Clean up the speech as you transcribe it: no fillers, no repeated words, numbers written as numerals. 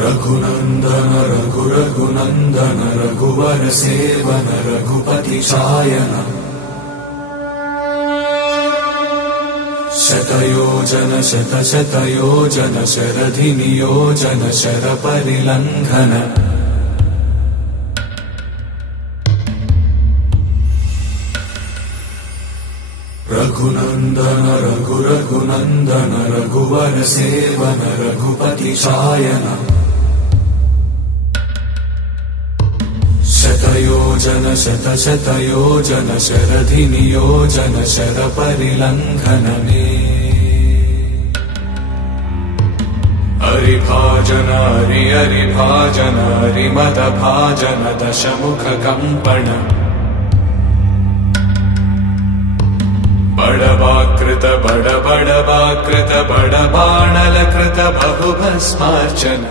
रघुनंदन रघुनंदन रघुवर सेवन रघुपति शायन शतयोजन शतयोजन शरधि नियोजन शर परिलंघन रघुनंदन रघुनंदन रघुवर सेवन रघुपति शायन शतयोजन शतयोजन शरधि नियोजन शर परिलंघन हरिभाजन हरिभाजन हरिमद भाजन दशमुख कंपन बड़वाकृत बड़वाकृत बड़बाणलकृत बहुभस्मार्चन